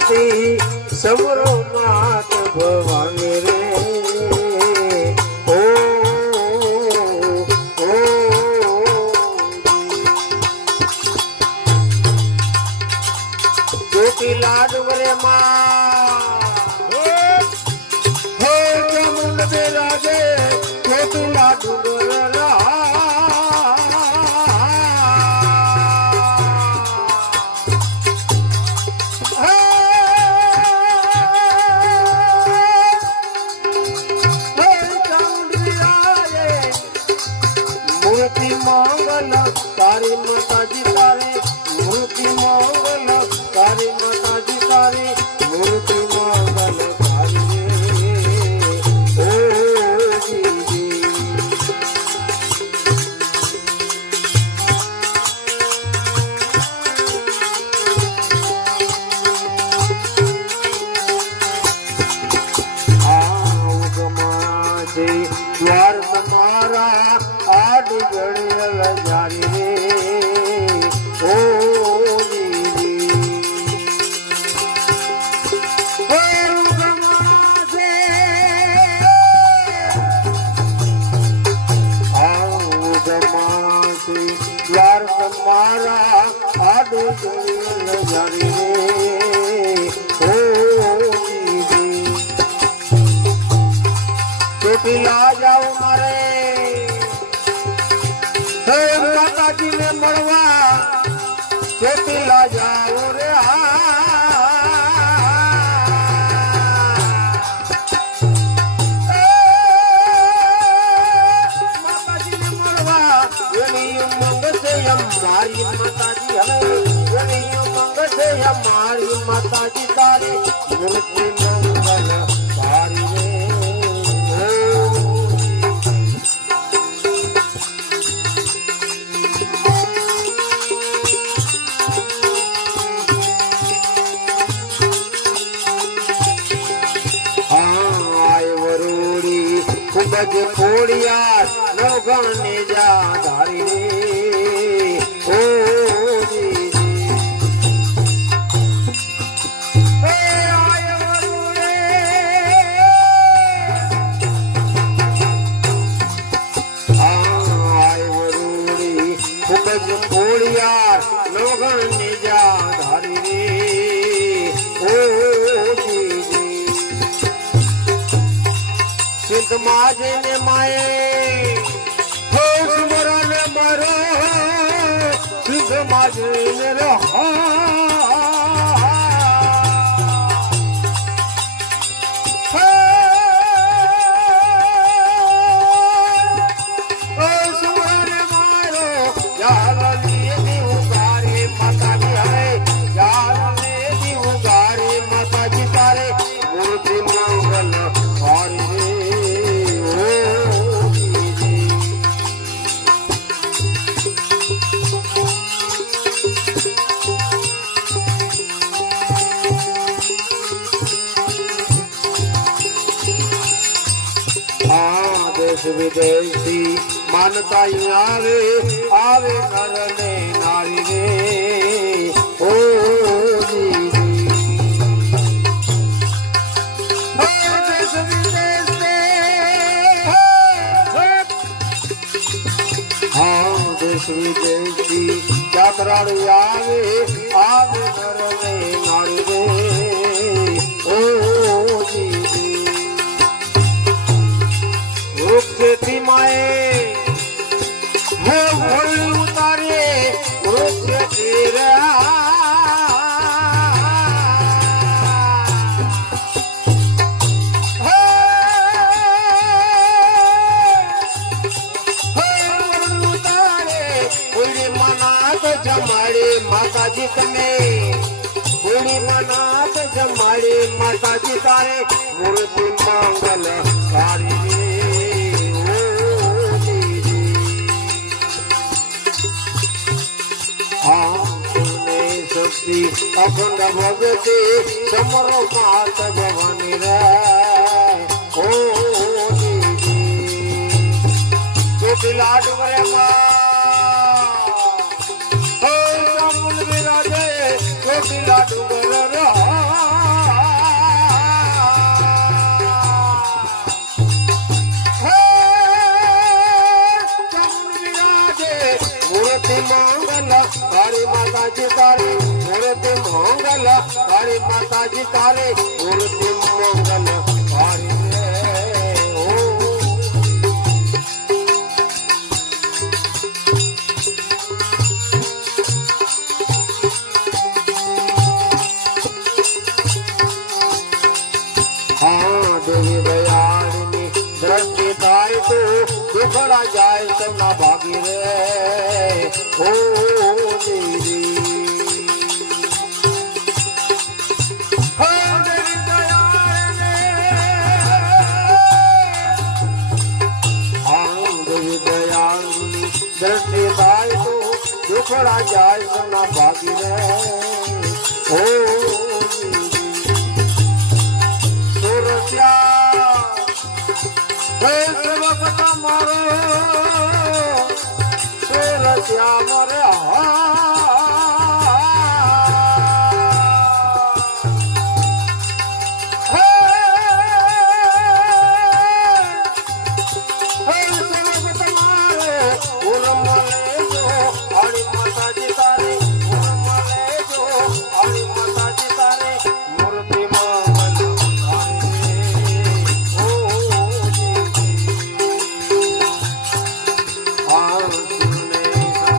मूर्ति समरो मात भवानी रे ओ ज्योति लाडू रे माँ हे मुंड बिराजे ज्योति लाडू मूर्ति मंगल तारी माता जी तारे मूर्ति मंगल तारी माता जी तारे मूर्ति मंगल तारी ओ जी आओ गमाजे द्वार तुम्हारा आदि गड़ियल जारी रे ओ दीदी ओ गमाजे आओ गमाजे द्वार तुम्हारा आदि गड़ियल जारी रे ओ दीदी चोटी ला जाओ मारे माताजी ने मरवा चोटी ला जाओ रे माताजी ने मरवा उमंग से हमारी माताजी हमें उमंग से हमारी माताजी तारे मूर्ति मंगल तारी रे खूबज खोड़िया नौगने जा धारी रे ओ जी खूबज खोड़िया नौगने जा धारी रे ओ जी सिद्ध माजे ने माए हो सुमरा ने मरो सिद्ध माजे ने रहा सुमर मारो यार लिए दी उगारी माता जी हमें यार लिए दी उगारी माता जी तारे मूर्ति मंगल और देश विदेशी मानता ही आवे आवे नर ने नारी रे ओ जी देश विदेश हाँ देश विदेशी यात्राड़ू आवे आवे नर ने नारी रे ओ जी खेती माए वो भोली उतारे तेरा उतारे पूरी मनात जमाड़े माता जी में पूरी मनात जमाड़े माता जी तारे मूर्ति मंगल सारी शक्ति अखंड भगवती समरो मात भवानी रे ओ जी लाडू रे माँ हो मुंड बिराजे लाडू रे માતાજી તારે મૂર્તિ મંગલ હારી રે ઓ हाँ देवी दयाळनी दृष्टि થાય તો દુખડા જાય તેમના ભાગી રે ઓ દેવી હા દેવી દયાળની હા દેવી દયાળની દૃષ્ટિ થાય તો દુખડા જાય તેમના ભાગી રે ઓ મારો શ્યામ રે